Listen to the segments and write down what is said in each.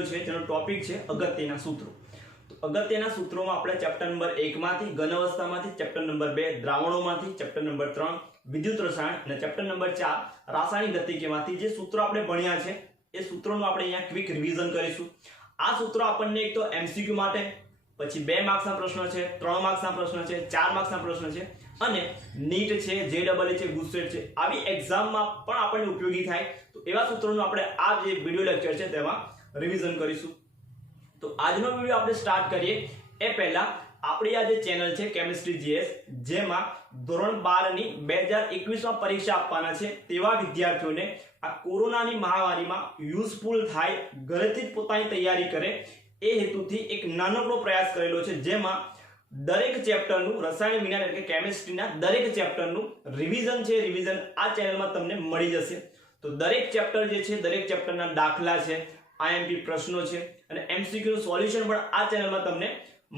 Video છે જેનો topic છે અગત્યના સૂત્રો। તો અગત્યના સૂત્રોમાં આપણે ચેપ્ટર નંબર 1 માંથી ઘન અવસ્થામાંથી, ચેપ્ટર નંબર 2 દ્રાવણોમાંથી, ચેપ્ટર નંબર 3 વિદ્યુત રસાયણ અને ચેપ્ટર નંબર 4 રાસાયણિક ગતિકીમાંથી જે સૂત્રો આપણે ભણ્યા છે એ સૂત્રોનું આપણે અહીંયા ક્વિક રિવિઝન કરીશું। આ સૂત્રો આપણને એક તો એમસીક્યુ માટે, પછી 2 માર્ક્સના પ્રશ્ન છે, 3 માર્ક્સના પ્રશ્ન છે, 4 માર્ક્સના પ્રશ્ન છે અને નીટ છે, જેડબલઈ છે, ગુસ્સેટ છે, આવી એક્ઝામમાં પણ આપણને ઉપયોગી થાય તો એવા સૂત્રોનું આપણે આ જે વિડિયો લેક્ચર છે તેમાં રિવિઝન કરીશું। તો આજનો વિડિયો આપણે સ્ટાર્ટ કરીએ એ પહેલા આપણી આ જે ચેનલ છે કેમિસ્ટ્રી જીએસ, જેમાં ધોરણ 12 ની 2021 માં પરીક્ષા આપવાના છે તેવા વિદ્યાર્થીઓને આ કોરોનાની મહામારીમાં યુઝફુલ થાય, ઘરેથી જ પોતાની તૈયારી કરે એ હેતુથી એક નાનકડો પ્રયાસ કરેલો છે, જેમાં દરેક ચેપ્ટરનું રસાયણ વિજ્ઞાન એટલે કે કેમિસ્ટ્રીના દરેક ચેપ્ટરનું રિવિઝન છે, રિવિઝન આ ચેનલમાં તમને મળી જશે। તો દરેક ચેપ્ટર જે છે, દરેક ચેપ્ટરના દાખલા છે, આઈએમપી પ્રશ્નો છે અને એમસીક્યુ નું સોલ્યુશન પણ આ ચેનલમાં તમને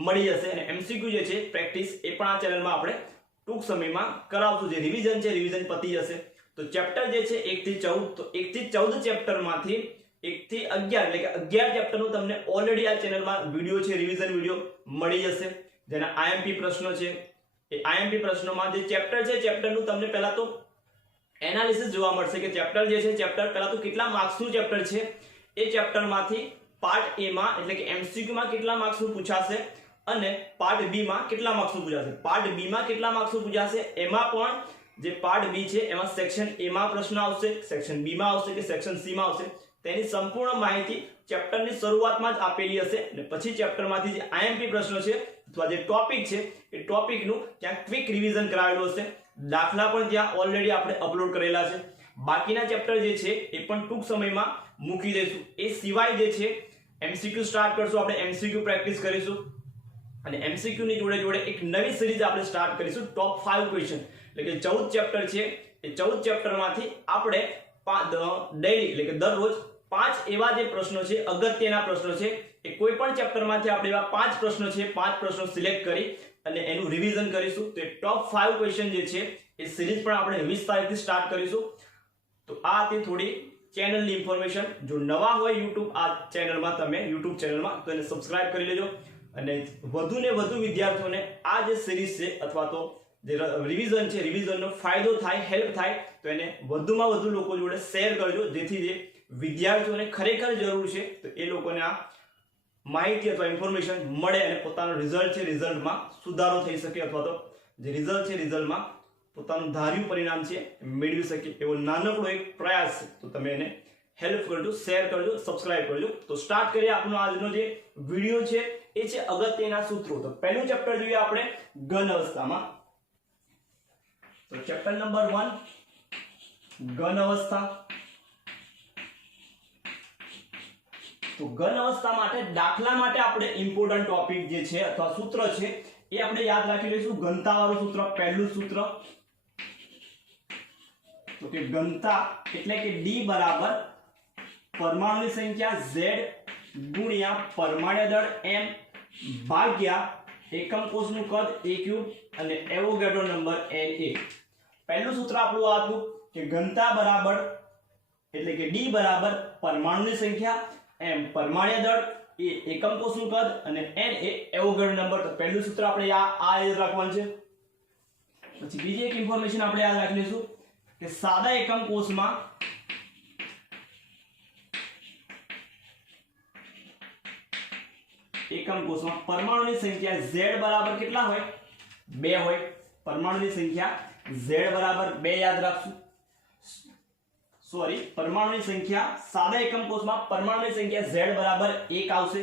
મળી જશે અને એમસીક્યુ જે છે પ્રેક્ટિસ એ પણ આ ચેનલમાં આપણે ટૂંક સમયમાં કરાવશું। જે રિવિઝન છે, રિવિઝન પતી જશે। તો ચેપ્ટર જે છે 1 થી 14, તો 1 થી 14 ચેપ્ટરમાંથી 1 થી 11 એટલે કે 11 ચેપ્ટરનું તમને ઓલરેડી આ ચેનલમાં વિડિયો છે, રિવિઝન વિડિયો મળી જશે, જેના આઈએમપી પ્રશ્નો છે। એ આઈએમપી પ્રશ્નોમાં જે ચેપ્ટર છે, ચેપ્ટરનું તમને પહેલા તો એનાલિસિસ જોવા મળશે કે ચેપ્ટર જે છે, ચેપ્ટર પહેલા તો કેટલા માર્ક્સનું ચેપ્ટર છે, એ ચેપ્ટરમાંથી પાર્ટ એ માં એટલે કે એમસીક્યુ માં કેટલા માર્ક્સનું પૂછાશે અને પાર્ટ બી માં કેટલા માર્ક્સનું પૂછાશે। પાર્ટ બી માં કેટલા માર્ક્સનું પૂછાશે એમાં પણ જે પાર્ટ બી છે એમાં સેક્શન એ માં પ્રશ્ન આવશે, સેક્શન બી માં આવશે કે સેક્શન સી માં આવશે, તેની સંપૂર્ણ માહિતી ચેપ્ટરની શરૂઆતમાં જ આપેલી હશે અને પછી ચેપ્ટરમાંથી જે આઈએમપી પ્રશ્નો છે અથવા જે ટોપિક છે એ ટોપિકનું ત્યાં ક્વિક રિવિઝન કરાવેલું હશે। દાખલા પણ ત્યાં ઓલરેડી આપણે અપલોડ કરેલા છે। બાકીના ચેપ્ટર જે છે એ પણ ટૂંક સમયમાં મૂકી દઈશું। એ સિવાય જે છે એમસીક્યુ સ્ટાર્ટ કરશું, આપણે એમસીક્યુ પ્રેક્ટિસ કરીશું અને એમસીક્યુ ની જોડે જોડે એક નવી સિરીઝ આપણે સ્ટાર્ટ કરીશું, ટોપ 5 ક્વેશ્ચન એટલે કે 14 ચેપ્ટર છે, એ 14 ચેપ્ટરમાંથી આપણે ડેઈલી એટલે કે દરરોજ 5 એવા જે પ્રશ્નો છે, અગત્યના પ્રશ્નો છે, એ કોઈ પણ ચેપ્ટરમાંથી આપણે એવા 5 પ્રશ્નો છે, 5 પ્રશ્નો સિલેક્ટ કરી અને એનું રિવિઝન કરીશું। તો એ ટોપ 5 ક્વેશ્ચન જે છે એ સિરીઝ પણ આપણે 20 તારીખથી સ્ટાર્ટ કરીશું। તો આ હતી થોડી ચેનલની ઇન્ફોર્મેશન। જો નવા હોય YouTube આ ચેનલમાં, તમે YouTube ચેનલમાં તો એને સબસ્ક્રાઇબ કરી લેજો અને વધુને વધુ વિદ્યાર્થીઓને આ જે સિરીઝ છે અથવા તો જે રિવિઝન છે, રિવિઝનનો ફાયદો થાય, હેલ્પ થાય તો એને વધુમાં વધુ લોકો જોડે શેર કરજો, જેથી જે વિદ્યાર્થીઓને ખરેખર જરૂર છે તો એ લોકોને આ માહિતી અથવા ઇન્ફોર્મેશન મળે અને પોતાનો રિઝલ્ટ છે, રિઝલ્ટમાં સુધારો થઈ શકે અથવા તો જે રિઝલ્ટ છે, રિઝલ્ટમાં પોતાનું ધાર્યું પરિણામ છે મેળવી શકે એવો નાનકડો એક પ્રયાસ છે। તો તમે એને હેલ્પ કરજો, શેર કરજો, સબસ્ક્રાઇબ કરજો। તો સ્ટાર્ટ કરીએ આપણો આજનો જે વિડિયો છે એ છે અગત્યના સૂત્રો। તો પહેલું ચેપ્ટર જોઈએ આપણે ઘન અવસ્થામાં। તો ચેપ્ટર નંબર 1 ઘન અવસ્થા। તો ઘન અવસ્થા માટે દાખલા માટે આપણે ઇમ્પોર્ટન્ટ ટોપિક જે છે અથવા સૂત્ર છે એ આપણે યાદ રાખી લઈશું। ઘનતાવાળું સૂત્ર, પહેલું સૂત્ર તો કે ઘનતા એટલે કે D બરાબર પરમાણુની સંખ્યા Z ગુણ્યા પરમાણુ દળ M ભાગ્યા એકમ કોષનું કદ A³ અને એવોગાડ્રો નંબર Na। પહેલું સૂત્ર આપણું આ હતું કે ઘનતા બરાબર એટલે કે D બરાબર પરમાણુની સંખ્યા, M પરમાણુ દળ, એ એકમ કોષનું કદ અને n એ એવોગાડ્રો નંબર। તો પહેલું સૂત્ર આપણે આ યાદ રાખવાનું છે। પછી બીજી એક ઇન્ફોર્મેશન આપણે યાદ રાખી લઈશું કે સાદા એકમ કોષમાં પરમાણુની સંખ્યા Z બરાબર કેટલા હોય? 2 હોય। પરમાણુની સંખ્યા Z બરાબર 2 યાદ રાખશું। પરમાણુની સંખ્યા સાદા એકમ કોષમાં પરમાણુની સંખ્યા Z બરાબર 1 આવશે,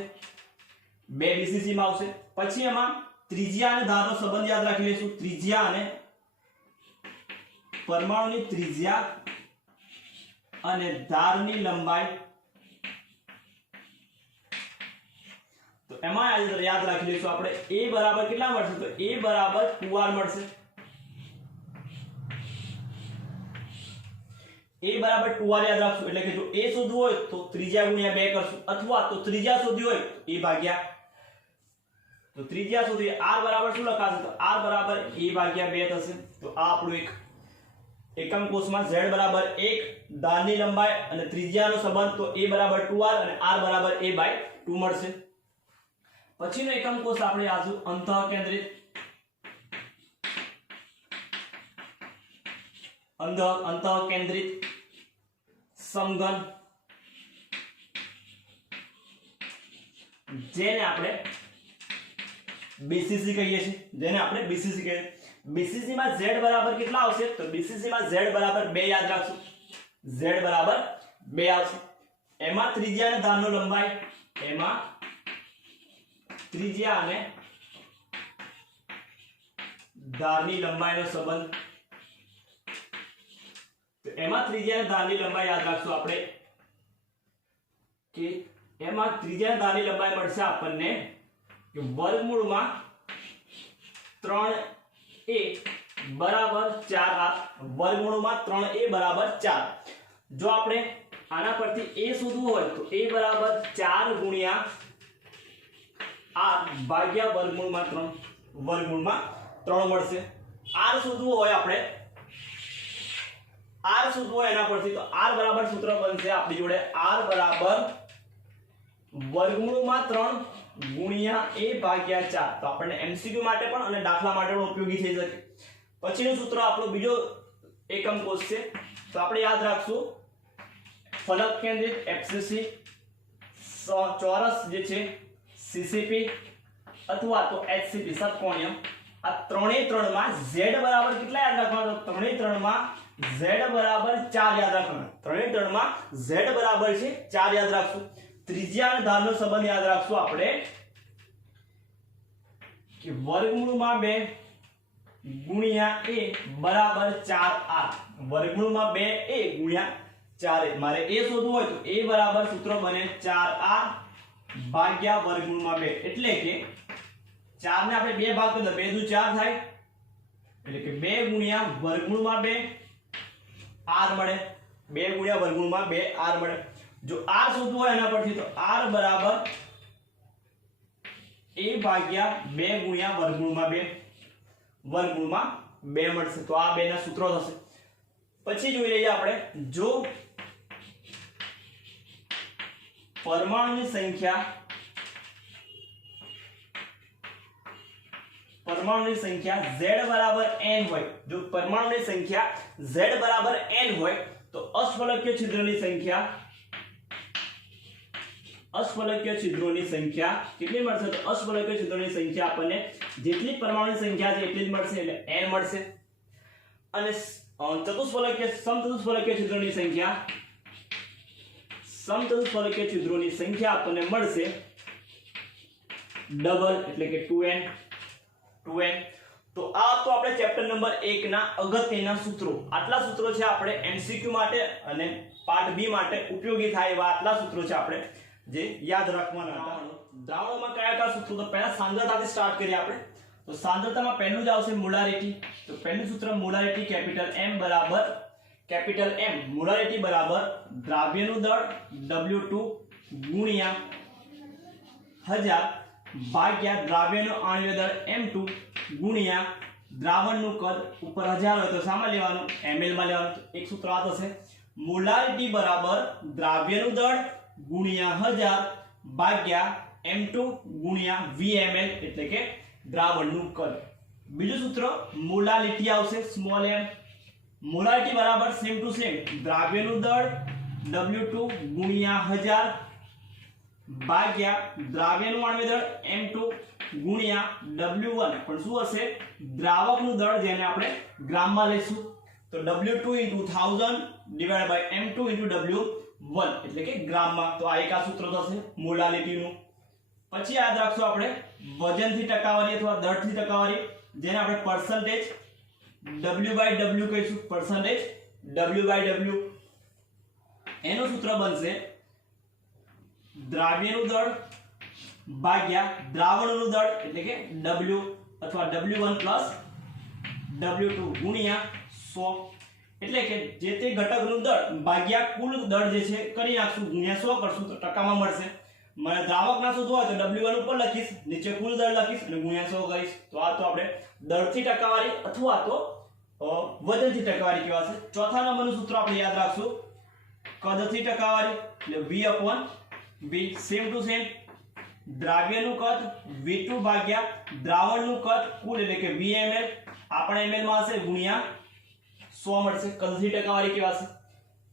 2 BCC માં આવશે। પછી એમાં ત્રિજ્યા અને ધારનો સંબંધ યાદ રાખી લઈશું। ત્રિજ્યા અને પરમાણુની ત્રિજ્યા અને ધારની લંબાઈ, તો એમાં યાદ રાખી લઈશું આપણે A બરાબર કેટલા મળશે? તો A બરાબર 2R મળશે। A બરાબર 2R યાદ રાખશું એટલે કે જો A શોધવું હોય તો ત્રિજ્યા ગુણ્યા 2 કરશું અથવા તો ત્રિજ્યા શોધવી હોય તો A ભાગ્યા, તો ત્રિજ્યા શોધવી R બરાબર શું લખાશે? તો R બરાબર A ભાગ્યા 2 થશે। તો આ આપણું એક એકમ કોષમાં z બરાબર 1 ધારની લંબાઈ અને ત્રિજ્યાનો સંબંધ તો a બરાબર 2r અને r બરાબર a/2 મળશે. પછીનો એકમ કોષ આપણે આજો અંતઃકેન્દ્રિત સમઘન જેને આપણે BCC કહીએ છીએ. BCC માં z બરાબર કેટલા આવશે? તો BCC માં z બરાબર 2 યાદ રાખજો. z બરાબર 2 આવશે. એમાં ત્રિજ્યા અને ધારનો લંબાઈ, એમાં ત્રિજ્યા અને ધારની લંબાઈનો સંબંધ, તો એમાં ત્રિજ્યા અને ધારની લંબાઈ યાદ રાખશું આપણે કે એમાં ત્રિજ્યા અને ધારની લંબાઈ મળશે આપણને કે વર્ગમૂળમાં 3a બરાબર 4r, વર્ગમૂળમાં 3a બરાબર 4. જો આપણે આના પરથી a શોધવું હોય તો a બરાબર 4 ગુણ્યા r ભાગ્યા વર્ગમૂળમાં 3 મળશે. r શોધવું હોય એના પરથી તો r બરાબર સૂત્ર બનશે આપણી જોડે r બરાબર વર્ગમૂળમાં 3 ગુણ્યા a ભાગ્યા 4. તો આપણને MCQ માટે પણ અને દાખલા માટે પણ ઉપયોગી થઈ શકે. પછીનું સૂત્ર આપણો બીજો એકમ કોષ છે, તો આપણે યાદ રાખશું ફલક કેન્દ્રિત FCC, ચોરસ જે છે CCP અથવા તો HCP ષટકોણીય. આ ત્રણેય ત્રણમાં z બરાબર કેટલા યાદ રાખવાનું? ત્રણેય ત્રણમાં z બરાબર 4 યાદ રાખવાનું. ત્રણેય ત્રણમાં z બરાબર છે 4 યાદ રાખશું. ત્રિજ્યા અને ધારનો સંબંધ યાદ રાખશું આપણે કે વર્ગમૂળમાં 2 ગુણ્યા a બરાબર 4r, વર્ગમૂળમાં 2a ગુણ્યા 4a. મારે a શોધવું હોય તો a બરાબર સૂત્ર બને 4r ભાગ્યા વર્ગમૂળમાં 2, એટલે કે 4 ને આપણે 2 ભાગ કરીએ તો 2 દુ 4 થાય, એટલે કે 2 ગુણ્યા વર્ગમૂળમાં 2 r મળે. 2 ગુણ્યા વર્ગમૂળમાં 2 r મળે. જો r શોધવું હોય એના પરથી તો r બરાબર a ભાગ્યા 2 ગુણ્યા વર્ગમૂળમાં 2 મળશે. તો આ બેના સૂત્રો થશે. પછી જોઈ લઈએ આપણે, જો પરમાણુની સંખ્યા z બરાબર n હોય, જો પરમાણુની સંખ્યા z બરાબર n હોય તો અષ્ફલકીય છિદ્રોની સંખ્યા કેટલી મળશે? તો અષ્ફલકીય છિદ્રોની સંખ્યા આપણને જેટલી પરમાણુની સંખ્યા છે એટલી જ મળશે, એટલે n મળશે. અને સમચતુષ્ફલકીય છિદ્રોની સંખ્યા આપણને મળશે ડબલ, એટલે કે 2n. તો આ તો આપણે ચેપ્ટર નંબર 1 ના અગત્યના સૂત્રો. આટલા સૂત્રો છે આપણે MCQ માટે અને પાર્ટ B માટે ઉપયોગી થાય એવા આટલા સૂત્રો છે આપણે જે યાદ રાખવાના હતા. દ્રાવણોમાં કયા સૂત્રો? તો પહેલા સાંદ્રતાથી સ્ટાર્ટ કરીએ આપણે. તો સાંદ્રતામાં પહેલું જ આવશે મોલારિટી. તો પહેલું સૂત્ર મોલારિટી કેપિટલ M મોલારિટી બરાબર દ્રાવ્યનું દળ W2 ગુણ્યા 1000 ભાગ્યા દ્રાવ્યનો આણ્વીય દળ M2 ગુણ્યા દ્રાવણનું કદ. ઉપર 1000 હોય તો સામા લેવાનું, ml માં લેવાનું. તો એક સૂત્ર આ થશે મોલારિટી બરાબર દ્રાવ્યનું દળ ગુણ્યા 1000 ભાગ્યા M2 ગુણ્યા VmL, એટલે કે દ્રાવણનું કદ. બીજું સૂત્ર મોલાલિટી આવશે સ્મોલ m. મોલાલિટી બરાબર સેમ ટુ સેમ દ્રાવ્યનું દળ W2 ગુણ્યા 1000 ભાગ્યા દ્રાવ્યનું આણ્વીય દળ M2 ગુણ્યા W1, પણ શું હશે? દ્રાવકનું દળ, જેને આપણે ગ્રામમાં લઈશું. તો W2 * 1000 / M2 * W1, એટલે કે ગ્રામમાં. તો આ એક આ સૂત્ર થશે મોલાલિટીનું. પછી યાદ રાખશું આપણે વજનથી ટકાવારી અથવા દળથી ટકાવારી, જેને આપણે પર્સન્ટેજ W/W કહીશું. Percentage W/W. એનું સૂત્ર બનશે દ્રાવ્યનું દળ ભાગ્યા દ્રાવણનું દળ, એટલે કે W અથવા W1 + W2 ગુણ્યા 100, એટલે કે જે તે ઘટકનું દળ ભાગ્યા કુલ દળ જે છે કરી નાખશું, ગુણ્યા 100 કરશું તો ટકામાં મળશે. મને દ્રાવકના શોધવું હોય તો W1 ઉપર લખીશ, નીચે કુલ દળ લખીશ અને ગુણ્યા 100 કરીશ. તો આ તો આપણે દળથી ટકાવારી અથવા તો વજનથી ટકાવારી કહેવાશે. ચોથા નંબરનું સૂત્ર આપણે યાદ રાખશું, કદથી ટકાવારી એટલે v/v. સેમ ટુ સેમ દ્રાવ્યનું કદ v2 ભાગ્યા દ્રાવણનું કદ કુલ એટલે કે vml, આપણે ml માં હશે ગુણ્યા 100 મળશે. કદથી ટકાવારી કહેવાશે.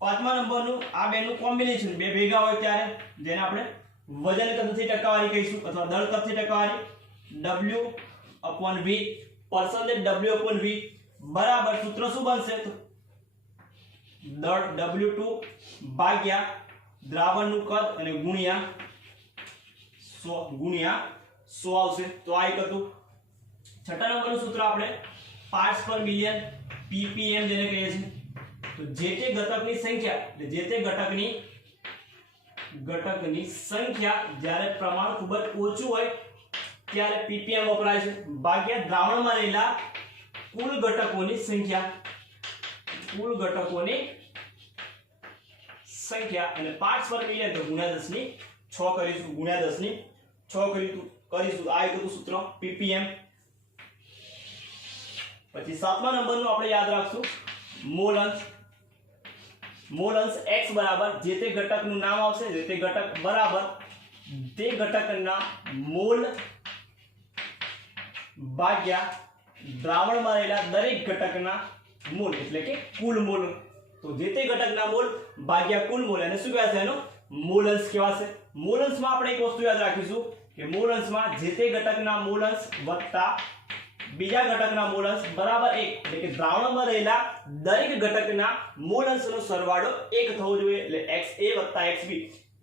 પાંચમા નંબરનું આ બેનું કોમ્બિનેશન, બે ભેગા હોય ત્યારે, જેને આપણે વજન કદથી ટકાવારી કહીશું અથવા દળ કદથી ટકાવારી, w/v percentage w/v બરાબર સૂત્ર શું બનશે? તો દળ w2 ભાગ્યા દ્રાવણનું કદ અને ગુણ્યા 100 આવશે. તો આ એક હતું. છઠ્ઠા નંબરનું સૂત્ર આપણે પાર્ટ્સ પર મિલિયન ppm જેને કહીએ છીએ. તો જે તે ઘટકની સંખ્યા એટલે જે તે ઘટકની સંખ્યા જ્યારે પ્રમાણ ખૂબ જ ઓછું હોય ત્યારે ppm વપરાય છે ભાગ્યા દ્રાવણમાં રહેલા કુલ ઘટકોની સંખ્યા અને પાર્ટ્સ પર મિલિયન તો ગુણ્યા 10 ની 6 કરીશું, ગુણ્યા 10 ની 6 કરીશું. આ એક હતું સૂત્ર ppm. પછી સાતમા નંબરનું આપણે યાદ રાખશું મોલ અંશ. મોલ અંશ x બરાબર જે તે ઘટકનું નામ આવશે, જે તે ઘટક બરાબર તે ઘટકના મોલ ભાગ્યા દ્રાવણમાં રહેલા દરેક ઘટકના મોલ એટલે કે કુલ મોલ. તો જે તે ઘટકના મોલ ભાગ્યા કુલ મોલ અને શું કહેવાશે? એનો મોલ અંશ કહેવાશે. મોલ અંશમાં આપણે એક વસ્તુ યાદ રાખીશું કે મોલ અંશમાં જે તે ઘટકના મોલ અંશ વત્તા બીજા ઘટકના મોલ અંશ બરાબર 1 એટલે કે દ્રાવણમાં રહેલા દરેક ઘટકના મોલ અંશનો સરવાળો 1 થવો જોઈએ. એટલે XA વત્તા XB,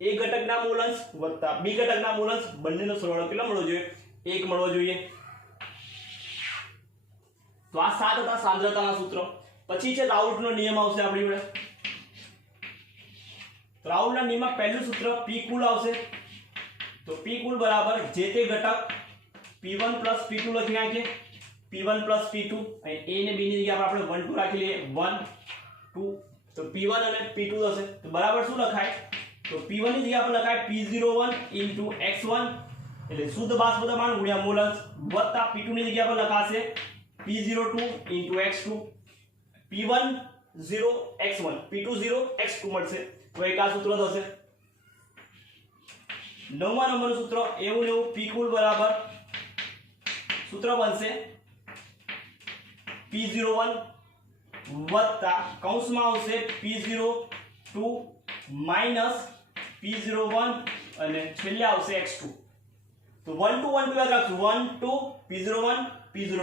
એ ઘટકના મોલ અંશ વત્તા B ઘટકના મોલ અંશ બંનેનો સરવાળો કેટલો મળવો જોઈએ? 1 મળવો જોઈએ. તો આ 7 હતા સાંદ્રતાના સૂત્રો. પછી છે રાઉલ્ટનો નિયમ આવશે આપણી જોડે. રાઉલ્ટના નિયમમાં પહેલું સૂત્ર P કુલ આવશે. તો P કુલ બરાબર જે તે ઘટક P1 P2 લખી નાખીએ. P1 P2 અને A ને B ની જગ્યાએ આપણે 1 2 રાખી લઈએ. 1 2 તો P1 અને P2 થશે. તો બરાબર શું લખાય? તો P1 ની જગ્યાએ આપણે લખાય P01 * x1 એટલે શુદ્ધ બાષ્પદબાણ ગુણ્યા મોલ અંશ વત્તા P2 ની જગ્યાએ આપણે લખાશે P02 * x2 P10 x1 P20 x2 મળશે. તો એક આ સૂત્ર થશે. નવમા નંબરનું સૂત્ર એવું P કુલ બરાબર સૂત્ર બનશે P01 વત્તા કૌંસમાં આવશે P02 માઈનસ P01 અને છેલ્લે આવશે x2. તો 1 2 1 2 યાદ રાખજો. 1 2 P01 P02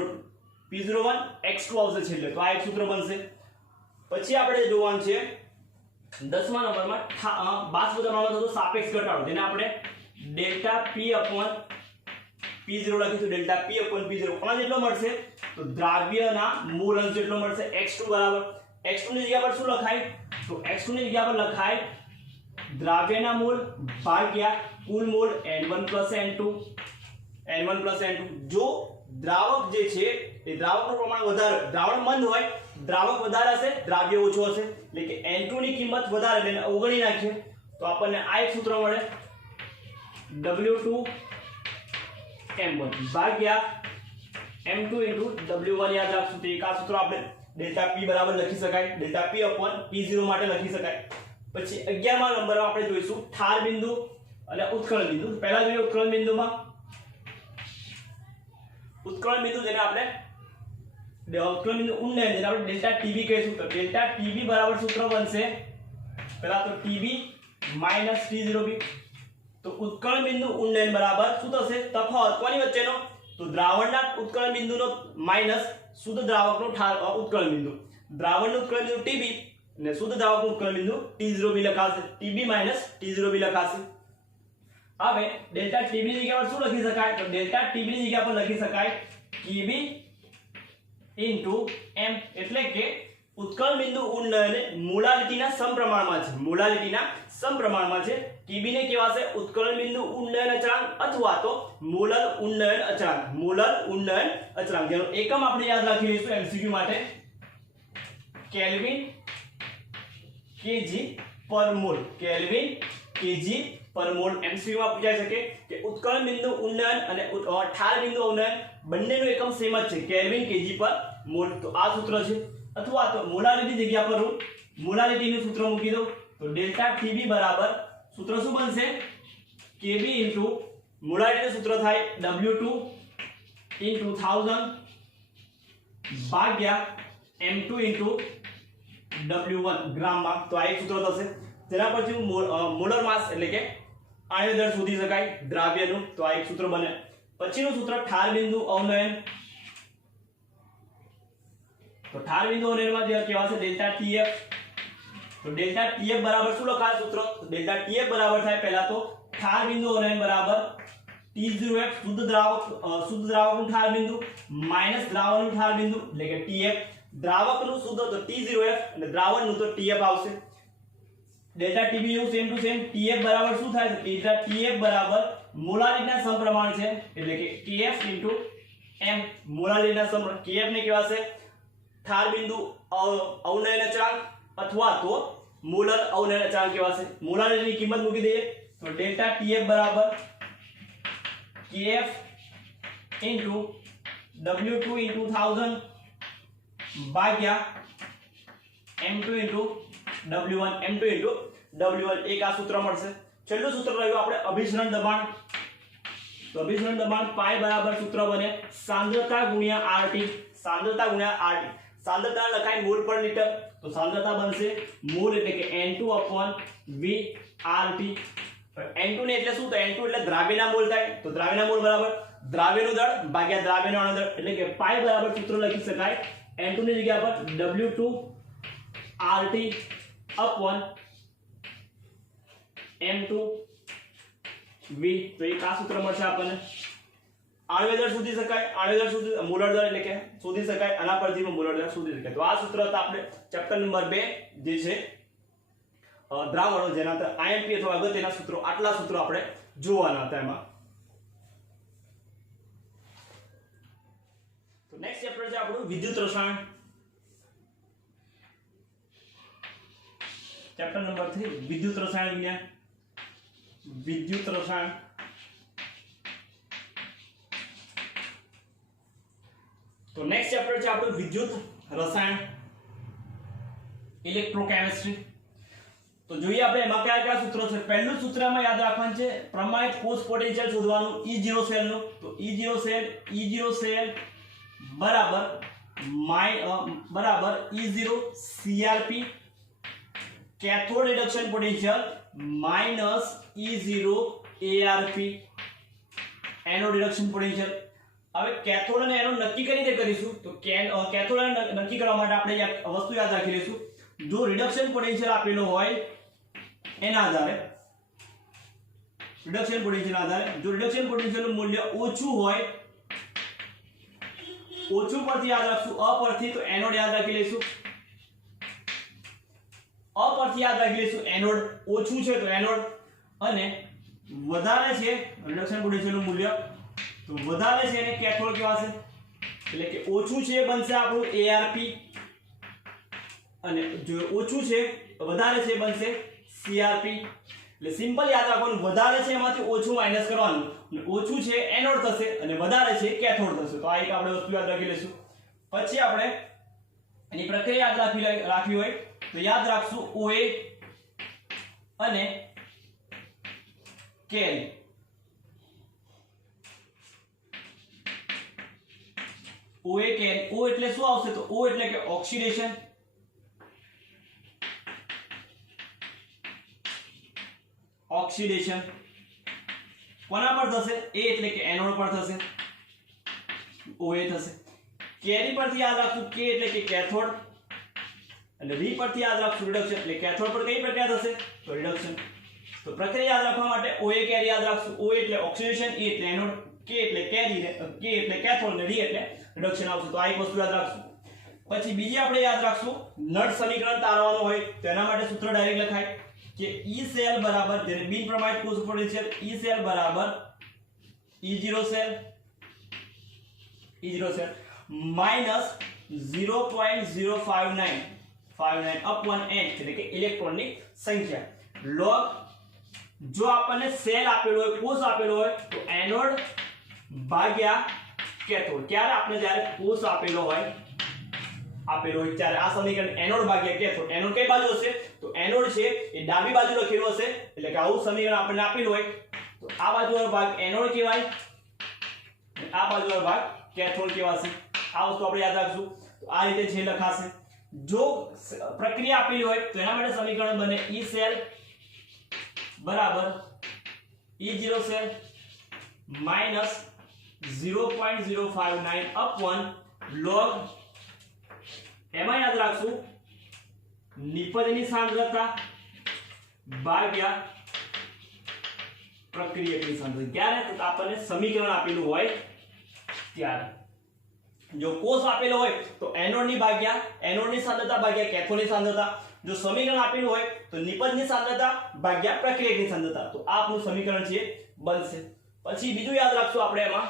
P01 x2 આવશે છેલ્લે. તો આ એક સૂત્ર બનશે. પછી આપણે જોવાનું છે 10મા નંબરમાં બાષ્પદબાણમાં થતો સાપેક્ષ ઘટાડો, જેને આપણે ડેલ્ટા P/P0 લખીશું. ડેલ્ટા P/P0 કોના જેટલો મળશે? તો દ્રાવ્યના મોલ અંશ જેટલો મળશે. x2 બરાબર x2 ની જગ્યા પર શું લખાય? તો x2 ની જગ્યા પર લખાય દ્રાવ્યના મોલ ભાગ્યા કુલ મોલ n1 + n2 જો દ્રાવક જે છે એ દ્રાવકનું પ્રમાણ વધારે, દ્રાવણ મંદ હોય, દ્રાવક વધારે હશે, દ્રાવ્ય ઓછો હશે, એટલે કે n2 ની કિંમત વધારે એટલે અવગણી નાખીએ તો આપણને આ એક સૂત્ર મળે W2 ભાગ્યા m2 * w1 યાદ રાખશું. તો એક આ સૂત્ર આપણે ડેલ્ટા P બરાબર લખી શકાય, ડેલ્ટા P/P0 માટે લખી શકાય. પછી 11મા નંબરમાં આપણે જોઈશું ઠાર બિંદુ અને ઉત્કલન બિંદુ. પહેલા જોઈએ ઉત્કલન બિંદુમાં. ઉત્કલન બિંદુ જેને આપણે ઉત્કલન બિંદુ ઉન્નયન જેને આપણે ડેલ્ટા TB કહીશું. તો ડેલ્ટા TB બરાબર સૂત્ર બનશે પહેલા તો TB - T0B. તો ઉત્કલન બિંદુ ઉન્નયન બરાબર શું થશે? તફાવત કોની વચ્ચેનો? તો દ્રાવણના ઉત્કલન બિંદુનો માઈનસ શુદ્ધ દ્રાવકનો ઉત્કલન બિંદુ. દ્રાવણનું ઉત્કલન બિંદુ TB અને શુદ્ધ દ્રાવકનું ઉત્કલન બિંદુ T0B લખાશે. TB - T0B લખાશે. હવે ડેલ્ટા TB ની જગ્યા પર શું લખી શકાય? તો ડેલ્ટા TB ની જગ્યા પર લખી શકાય TB * m એટલે કે ઉત્કલન બિંદુ ઉન્નયન મોલાલિટીના સમપ્રમાણમાં છે. મોલાલિટીના સમપ્રમાણમાં છે. TB ને કહેવાશે ઉત્કલન બિંદુ ઉન્નયન અચળાંક અથવા તો મોલર ઉન્નયન અચળાંક. મોલર ઉન્નયન અચળાંક જેનો એકમ આપણે યાદ રાખી લઈશું MCQ માટે kelvin kg/mol. Kelvin kg/mol. MCQ માં પૂછાઈ શકે કે ઉત્કલન બિંદુ ઉન્નયન અને ઠાર બિંદુ ઉન્નયન બંનેનો એકમ સેમ જ છે, કેલ્વિન કેજી પર મોલ. તો આ સૂત્ર છે. અથવા તો મોલારિટી જગ્યા પર હું મોલારિટીનું સૂત્ર મૂકી દઉં તો ડેલ્ટા ટીબી બરાબર સૂત્ર શું બનશે? કેબી ઇન્ટુ મોલારિટીનું સૂત્ર થાય W2 ઇન્ટુ 1000 ભાગ્યા M2 ઇન્ટુ W1 ગ્રામમાં. તો આ એક સૂત્ર થશે. તેના પછી મોલર માસ એટલે કે આણ્વિક દળ શોધી શકાય દ્રાવ્યનું. તો આ એક સૂત્ર બને. પછીનું સૂત્ર ઠાર બિંદુ અવનયન. તો ઠાર બિંદુ અવનયનમાં જે કહેવાશે ડેલ્ટા TF. તો ડેલ્ટા TF બરાબર શું લખાય સૂત્ર? તો ડેલ્ટા TF બરાબર થાય પહેલા તો ઠાર બિંદુ અવનયન બરાબર T0F શુદ્ધ દ્રાવકનું ઠાર બિંદુ માઈનસ દ્રાવણનું ઠાર બિંદુ એટલે કે TF. દ્રાવકનું શુદ્ધ તો T0F અને દ્રાવણનું તો TF આવશે. ડેલ્ટા TB એવું સેમ ટુ સેમ. TF બરાબર શું થાય? તો ડેલ્ટા TF બરાબર મોલારિટીના સમપ્રમાણ છે એટલે કે KF * M. મોલારિટીના સમપ્રમાણ. KF ને કહેવાશે ઠાર બિંદુ અવનયન અચળાંક અથવા તો મોલર અવનયન અચળાંક કહેવાશે. મોલારિટીની કિંમત મૂકી દઈએ તો ડેલ્ટા TF બરાબર KF * W2 * 1000 ભાગ્યા M2 * W1. M2 * W1 એક આ સૂત્ર મળશે. છેલ્લું સૂત્ર રહ્યું આપણે અભિસરણ દબાણ. તો અભિસરણ દબાણ પાઈ બરાબર સૂત્ર બને સાંદ્રતા ગુણ્યા RT. સાંદ્રતા ગુણ્યા RT. સાંદ્રતા લખાય મોલ પર લિટર. તો સાંદ્રતા બનશે મોલ એટલે કે N2/V RT. N2 ને એટલે શું? તો N2 એટલે દ્રાવ્યના મોલ થાય. તો દ્રાવ્યના મોલ બરાબર દ્રાવ્યનું દળ ભાગ્યા દ્રાવ્યનું અણુ દળ એટલે કે પાઈ બરાબર સૂત્ર લખી શકાય N2 ની જગ્યા પર W2 RT M2 V. તો એક આ સૂત્ર મળશે આપણને. આણ્વિક દળ શોધી શકાય. આણ્વિક દળ શોધી મોલર દળ એટલે કે શોધી શકાય. આના પરથી મોલર દળ શોધી શકાય. તો આ સૂત્ર હતા આપણે ચેપ્ટર નંબર 2 જે છે દ્રાવણો, જેના અંદર IMP અથવા અગત્યના સૂત્રો આટલા સૂત્રો આપણે જોવાના હતા એમાં. તો નેક્સ્ટ ચેપ્ટર છે આપણું વિદ્યુત રસાયણ. ચેપ્ટર નંબર 3 વિદ્યુત રસાયણ વિજ્ઞાન. વિદ્યુત રસાયણ. તો નેક્સ્ટ ચેપ્ટર છે આપણું વિદ્યુત રસાયણ ઇલેક્ટ્રોકેમિસ્ટ્રી. તો જોઈએ આપણે એમાં કયા કયા સૂત્રો છે. પહેલું સૂત્રમાં યાદ રાખવાનું છે પ્રમાણિત કોષ પોટેન્શિયલ શોધવાનું E0 સેલ નું. તો E0 સેલ બરાબર E0 CRP cathode reduction potential minus E0 ARP anode reduction potential. હવે કેથોડ અને એનોડ નક્કી કરી રીતે કરીશું. તો કેથોડ નક્કી કરવા માટે આપણે એક વસ્તુ યાદ રાખી લઈશું. જો રિડક્શન પોટેન્શિયલ આપેલો હોય એના આધારે રિડક્શન પોટેન્શિયલ નું મૂલ્ય ઓછું હોય, ઓછું પરથી યાદ રાખશું, અ પરથી તો એનોડ યાદ રાખી લઈશું. અ પરથી યાદ રાખી લઈશું એનોડ. ઓછું છે તો એનોડ અને વધારે છે રિડક્શન પોટેન્શિયલ નું મૂલ્ય તો વધારે છે એને કેથોડ કહેવાશે. એટલે કે ઓછું છે એ બનશે આપણું ARP અને જો ઓછું છે વધારે છે બનશે CRP. એટલે સિમ્પલ યાદ રાખવાનું, વધારે છે એમાંથી ઓછું માઈનસ કરવાનું અને ઓછું છે એનોડ થશે અને વધારે છે કેથોડ થશે. તો આ એક આપણે વસ્તુ યાદ રાખી લઈશું. પછી આપણે એની પ્રક્રિયા યાદ રાખવી હોય તો યાદ રાખશું OA અને કેરી. OA કેરી. O એટલે શું આવશે? તો O એટલે કે ઓક્સિડેશન. ઓક્સિડેશન કોના પર થશે? A એટલે કે એનોડ પર થશે. OA થશે. કેરી પરથી યાદ રાખશું K એટલે કે કેથોડ અને V પરથી યાદ રાખશું રિડક્શન. એટલે કેથોડ પર કઈ પ્રક્રિયા થશે? તો રિડક્શન. તો પ્રક્રિયા યાદ રાખવા માટે OA કેરી યાદ રાખશું. O એટલે ઓક્સિડેશન, E એટલે એનોડ, K એટલે કેરી, K એટલે કેથોડ અને V એટલે રિડક્શન આવશે. તો આ એક વસ્તુ યાદ રાખશું. પછી બીજી આપણે યાદ રાખશું નળ સમીકરણ તારવાનું હોય તો એના માટે સૂત્ર ડાયરેક્ટ લખાય કે E સેલ બરાબર જેને બિન પ્રમાણિત કોષ પોટેન્શિયલ E સેલ બરાબર E0 cell minus 0.059 upon n એટલે કે ઇલેક્ટ્રોનની સંખ્યા. log જો આપણને સેલ આપેલો હોય, કોષ આપેલો હોય તો એનોડ ભાગ્યા કેથોડ. ક્યારે આપણે જ્યારે કોષ આપેલો હોય ત્યારે આ સમીકરણ એનોડ ભાગ્યા કેથોડ. એનોડ કઈ બાજુ હશે? તો એનોડ છે એ ડાબી બાજુ લખેલું હશે, એટલે કે આવું સમીકરણ આપણને આપેલું હોય તો આ બાજુનો ભાગ એનોડ કહેવાય, આ બાજુનો ભાગ કેથોડ કહેવાશે. આ વસ્તુ આપણે યાદ રાખશું. તો આ રીતે છે લખાશે. જો પ્રક્રિયા આપેલી હોય તો એના માટે સમીકરણ બને E સેલ બરાબર E0 cell minus 0.059 upon log, એમાં યાદ રાખશું નિપજની સાંદ્રતા ભાગ્યા પ્રક્રિયકની સાંદ્રતા. ક્યારે? તો આપણને સમીકરણ આપેલું હોય ત્યારે. જો કોષ આપેલો હોય તો એનોડની સાંદ્રતા ભાગ્યા કેથોડની સાંદ્રતા. જો સમીકરણ આપેલું હોય તો નિપજની સાંદ્રતા ભાગ્યા પ્રક્રિયકની સાંદ્રતા. તો આ આપણું સમીકરણ છે બનશે. પછી બીજું યાદ રાખશું આપણે એમાં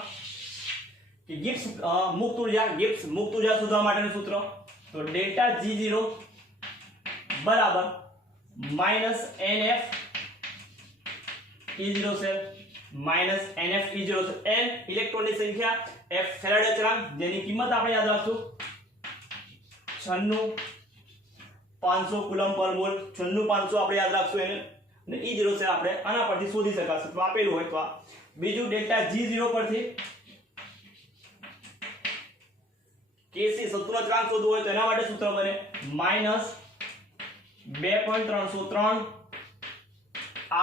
કે ગિબ્સ મુક્ત ઉર્જા શોધવા માટેનું સૂત્ર. તો ડેલ્ટા G0 બરાબર minus NF E0 cell minus NF E0 cell. n ઇલેક્ટ્રોનની સંખ્યા, F ફેરાડે અચળાંક જેની કિંમત આપણે યાદ રાખશું 96,500 કુલમ્બ પર મોલ. 96,500 આપણે યાદ રાખશું એને, અને E0 સેલ આપણે આના પરથી શોધી શકાશે. તો આપેલું હોય તો આ. બીજું ડેલ્ટા G0 પરથી Kc સંતુલન અચળાંક શોધવું હોય તો એના માટે સૂત્ર બને minus 2.303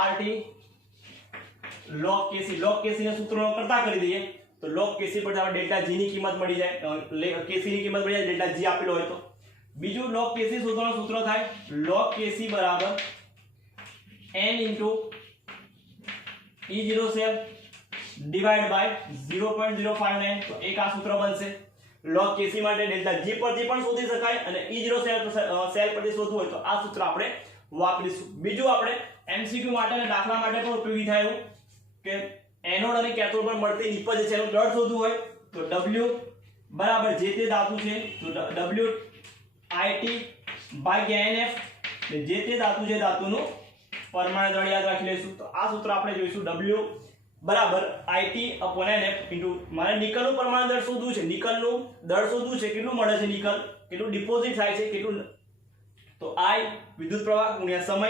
RT log Kc. log Kc ને સૂત્રનો કરતા કરી દઈએ તો log Kc પર આપણે ડેલ્ટા G ની કિંમત મળી જાય, Kc ની કિંમત મળી જાય ડેલ્ટા G આપેલો હોય તો. બીજું log Kc શોધવાનું સૂત્ર થાય log Kc બરાબર n E0 cell divide by 0.059. તો એક આ સૂત્ર બનશે. log Kc માટે ડેલ્ટા G પરથી પણ શોધી શકાય અને E0 સેલ પરથી શોધવું હોય તો આ સૂત્ર આપણે વાપરીશું. બીજું આપણે MCQ માટે અને દાખલા માટે પણ ઉપયોગી થાય એવું કે એનોડ અને કેથોડ પર મળતી નિપજ છે એનું દળ શોધવું હોય તો W બરાબર જે તે ધાતુ છે તો W IT ભાગ્યા NF, જે તે ધાતુ છે ધાતુનું પરમાણુ દળ યાદ રાખી લઈશું. તો આ સૂત્ર આપણે જોઈશું W બરાબર IT upon NF ઇન્ટુ મારે નિકલનું પરમાણુ દળ શોધવું છે, નિકલનું દળ શોધવું છે, કેટલું મળે છે નિકલ, કેટલું ડિપોઝિટ થાય છે, કેટલું. તો I વિદ્યુત પ્રવાહ ગુણ્યા સમય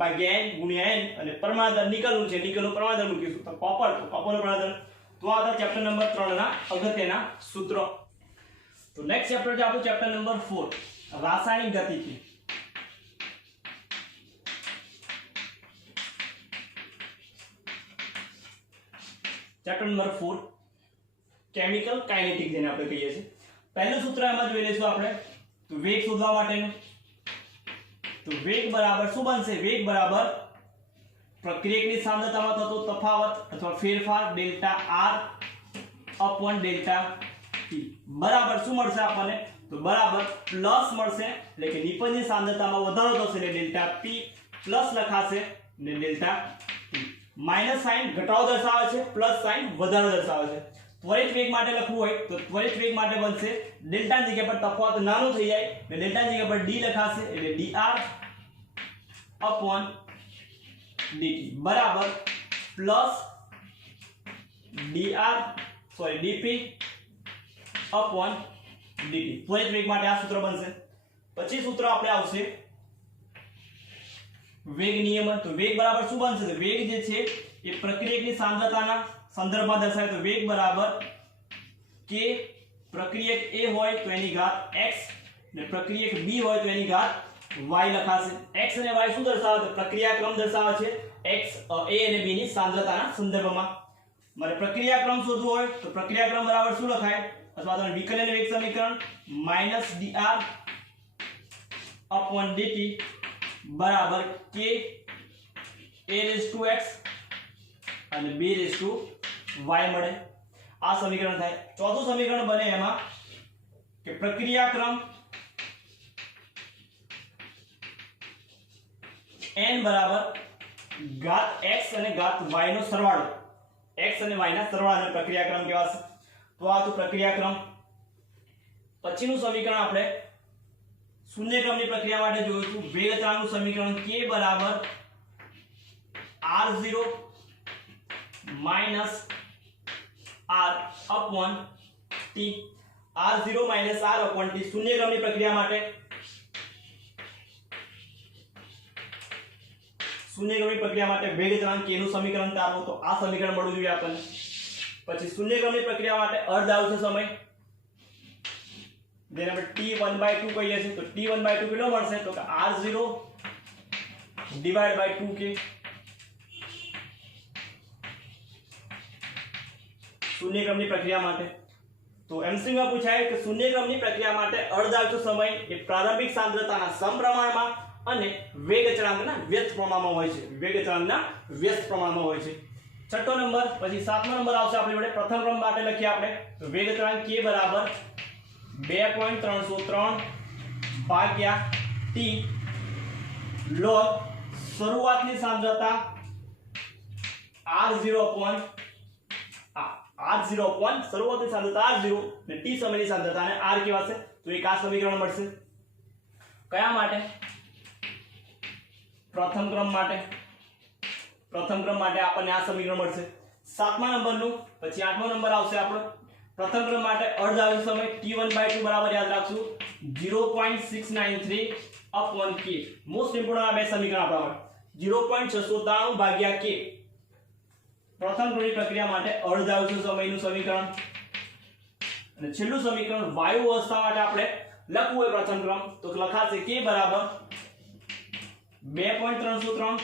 ભાગ્યા n ગુણ્યા n અને પરમાણુ દળ નિકલનું છે, નિકલનું પરમાણુ દળ મૂકીશું તો કોપરનું પરમાણુ દળ. તો આ હતા ચેપ્ટર નંબર 3 ના અગત્યના સૂત્રો. તો નેક્સ્ટ ચેપ્ટર છે આપણું ચેપ્ટર નંબર 4 રાસાયણિક ગતિકી. ચેપ્ટર નંબર 4 કેમિકલ કાઇનેટિક જેને આપણે કહીએ છીએ. પહેલું સૂત્ર એમાં જોઈ લઈશું આપણે તો વેગ શોધવા માટેનું. તો વેગ બરાબર શું બનશે? વેગ બરાબર પ્રક્રિયકની સાંદ્રતામાં થતો તફાવત અથવા ફેરફાર delta R upon delta T બરાબર શું મળશે આપણને? તો બરાબર પ્લસ મળશે, એટલે કે નિપજની સાંદ્રતામાં વધારો થશે એટલે ડેલ્ટા P પ્લસ લખાશે ને ડેલ્ટા T. માઈનસ સાઇન ઘટાડો દર્શાવે છે, પ્લસ સાઇન વધારો દર્શાવે છે. ત્વરિત વેગ માટે લખવું હોય તો ત્વરિત વેગ માટે બનશે ડેલ્ટા ની જગ્યા પર તફાવત નાનો થઈ જાય એટલે ડેલ્ટા ની જગ્યા પર d લખાશે એટલે dr upon dt બરાબર પ્લસ dp upon dt. ત્વરિત વેગ માટે આ સૂત્ર બનશે. પછી સૂત્ર આપણે આવશે વેગ નિયમન. તો વેગ બરાબર શું બનશે? તો વેગ જે છે એ પ્રક્રિયકની સાંદ્રતાના સંદર્ભમાં દર્શાવે તો વેગ બરાબર k પ્રક્રિયક A હોય તો એની ઘાત x અને પ્રક્રિયક B હોય તો એની ઘાત y લખાશે. x અને y શું દર્શાવે? તો પ્રક્રિયાક્રમ દર્શાવે છે x A અને B ની સાંદ્રતાના સંદર્ભમાં. મારે પ્રક્રિયાક્રમ શોધવો હોય તો પ્રક્રિયાક્રમ બરાબર શું લખાય? અથવા તો વિકલન વેગ સમીકરણ -dr upon dt બરાબર k a raised to x અને b raised to y મળે. આ સમીકરણ થાય. ચોથું સમીકરણ બને એમાં કે પ્રક્રિયાક્રમ n બરાબર ઘાત x અને ઘાત y નો સરવાળો, x અને y ના સરવાળાને પ્રક્રિયાક્રમ કહેવાશે. તો આ તો પ્રક્રિયાક્રમ. પછીનું સમીકરણ આપણે શૂન્ય ક્રમની પ્રક્રિયા માટે જોઈશું. વેગ અચળાંકનું સમીકરણ k બરાબર r0 - r upon t r0 - r upon t શૂન્ય ક્રમની પ્રક્રિયા માટે વેગ અચળાંક k નું સમીકરણ તારવો તો આ સમીકરણ મળવું જોઈએ આપણને. પછી શૂન્ય ક્રમની પ્રક્રિયા માટે અર્ધ આવશે સમય જેને આપણે t1/2 કહીએ છીએ. તો t1/2 કેટલો મળશે તો કે r0 / 2k શૂન્ય ક્રમની પ્રક્રિયા માટે. તો એમસીક્યુ માં પૂછાય કે શૂન્ય ક્રમની પ્રક્રિયા માટે અર્ધ આવશે સમય એ પ્રારંભિક સાંદ્રતાના સમપ્રમાણમાં અને વેગ અચળાંકના વ્યસ્ત પ્રમાણમાં હોય છે. છઠ્ઠો નંબર. પછી સાતમો નંબર આવશે આપણી જોડે પ્રથમ ક્રમ માટે લખીએ આપણે તો વેગ અચળાંક k બરાબર 2.303 ભાગ્યા t log શરૂઆતની સાંદ્રતા r0 upon શરૂઆતની સાંદ્રતા r0 ને t સમયની સાંદ્રતા અને r કહેવાશે. તો એક આ સમીકરણ મળશે કયા માટે પ્રથમ ક્રમ માટે આપણને આ સમીકરણ મળશે સાતમા નંબરનું. પછી આઠમો નંબર આવશે આપણો પ્રથમ ક્રમ માટે અર્ધ આવશે સમય t1/2 બરાબર યાદ રાખશું 0.693 upon k. મોસ્ટ ઇમ્પોર્ટન્ટ આ બે સમીકરણ આપણા માટે 0.693 ભાગ્યા k પ્રથમ ક્રમની પ્રક્રિયા માટે અર્ધ આવશે સમયનું સમીકરણ. અને છેલ્લું સમીકરણ વાયુ અવસ્થા માટે આપણે લખવું હોય પ્રથમ ક્રમ તો લખાશે k બરાબર 2.303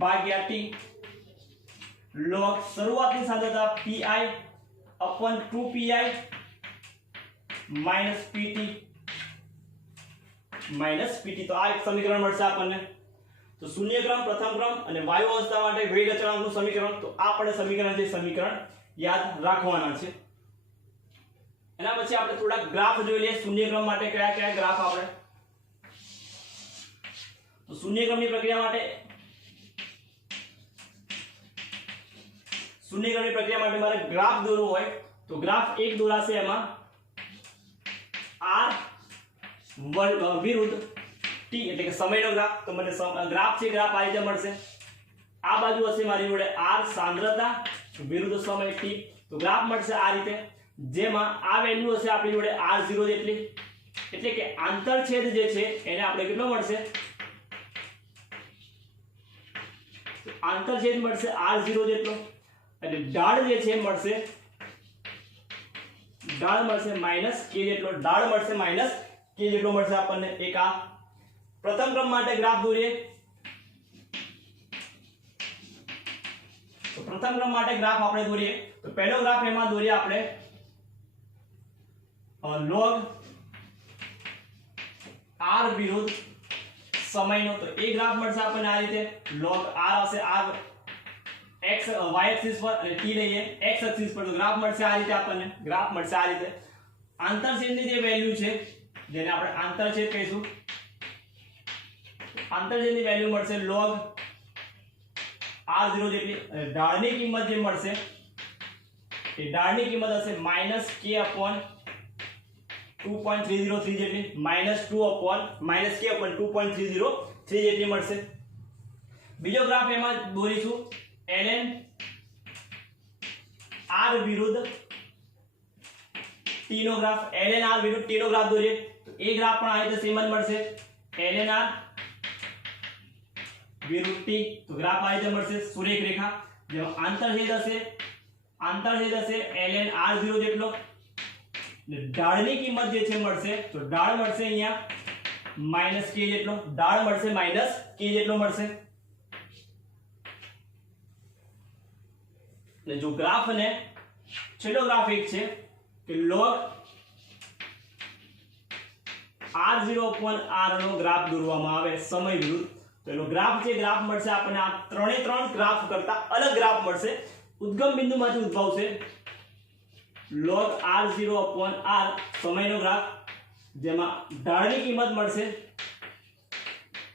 ભાગ્યા t log શરૂઆતની સાંદ્રતા pi upon 2pi pt તો આ એક સમીકરણ મળશે આપણને. તો શૂન્ય ક્રમ પ્રથમ ક્રમ અને વાયુ અવસ્થા માટે વેગ અચળાંકનું સમીકરણ તો આ આપણે સમીકરણ યાદ રાખવાના છે. એના પછી આપણે થોડા ગ્રાફ જોઈ લઈએ શૂન્ય ક્રમ માટે કયા ગ્રાફ આપણે. તો શૂન્ય ક્રમની પ્રક્રિયા માટે મારે ગ્રાફ દોરવો હોય તો ગ્રાફ એક દોરાશે એમાં r વિરુદ્ધ t એટલે કે સમયનો ગ્રાફ. તો મને ગ્રાફ આ રીતે મળશે. આ બાજુ હશે મારી જોડે r સાંદ્રતા વિરુદ્ધ સમય t. તો ગ્રાફ મળશે આ રીતે જેમાં આ વેલ્યુ હશે આપણી જોડે r0 જેટલી એટલે કે આંતરછેદ જે છે એને આપણે કેટલો મળશે આંતરછેદ મળશે r0 જેટલો અને ઢાળ જે છે મળશે -k જેટલો. ઢાળ મળશે -k જેટલો મળશે આપણને. એક આ પ્રથમ ક્રમ માટે ગ્રાફ દોરીએ તો પ્રથમ ક્રમ માટે ગ્રાફ આપણે દોરીએ તો પહેલો ગ્રાફ એમાં દોરીએ આપણે log r વિરુદ્ધ સમયનો. તો એ ગ્રાફ મળશે આપણને આ રીતે log r હશે r x y એક્સિસ પર અને t લઈએ x એક્સિસ પર. તો ગ્રાફ મળશે આ રીતે આપણને. આંતરછેદની જે વેલ્યુ છે જેને આપણે આંતરછેદ કહીશું આંતરછેદની વેલ્યુ મળશે log r0 જેટલી અને ઢાળની કિંમત જે મળશે એ ઢાળની કિંમત હશે -k upon 2.303 જેટલી -k upon 2.303 જેટલી મળશે. બીજો ગ્રાફ એમાં દોરીશું ln r વિરુદ્ધ t નો ગ્રાફ. ln r વિરુદ્ધ t નો ગ્રાફ દોરીએ તો એ ગ્રાફ પણ આ રીતે સેમ જ મળશે ln r વિરુદ્ધ t. તો ગ્રાફ આ રીતે મળશે સુરેખ રેખા જેમાં આંતરછેદ હશે ln r0 જેટલો ને ઢાળની કિંમત જે છે મળશે તો ઢાળ મળશે અહીંયા -k જેટલો. ઢાળ મળશે -k જેટલો મળશે. ને જો ગ્રાફ ને છેલ્લો ગ્રાફ એક છે કે log r0 upon r નો ગ્રાફ દોરવામાં આવે સમય વિરુદ્ધ. તો એનો ગ્રાફ મળશે આપણને આ ત્રણે ત્રણ ગ્રાફ કરતા અલગ ગ્રાફ મળશે. ઉદ્ગમ બિંદુમાંથી ઉદ્ભવશે log r0 upon r સમયનો ગ્રાફ જેમાં ઢાળની કિંમત મળશે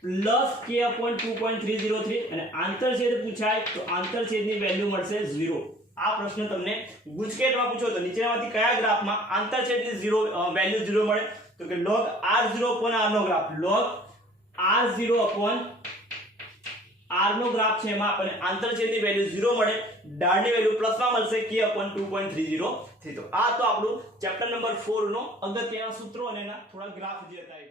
+k upon 2.303 અને આંતરછેદ પૂછાય તો આંતરછેદની વેલ્યુ મળશે 0. આ પ્રશ્ન તમને ગુજકેટમાં પૂછો તો નીચેનામાંથી કયા ગ્રાફમાં આંતરછેદની 0 વેલ્યુ 0 મળે તો કે log r0 upon r નો graph log r0 upon R નો ગ્રાફ છે એમાં આપણને આંતરછેદની વેલ્યુ 0 મળે, ઢાળની વેલ્યુ પ્લસમાં મળશે k/2.30. તો આ તો આપણું ચેપ્ટર નંબર 4 નો અગત્યના સૂત્રો અને એના થોડા ગ્રાફ જે હતા એ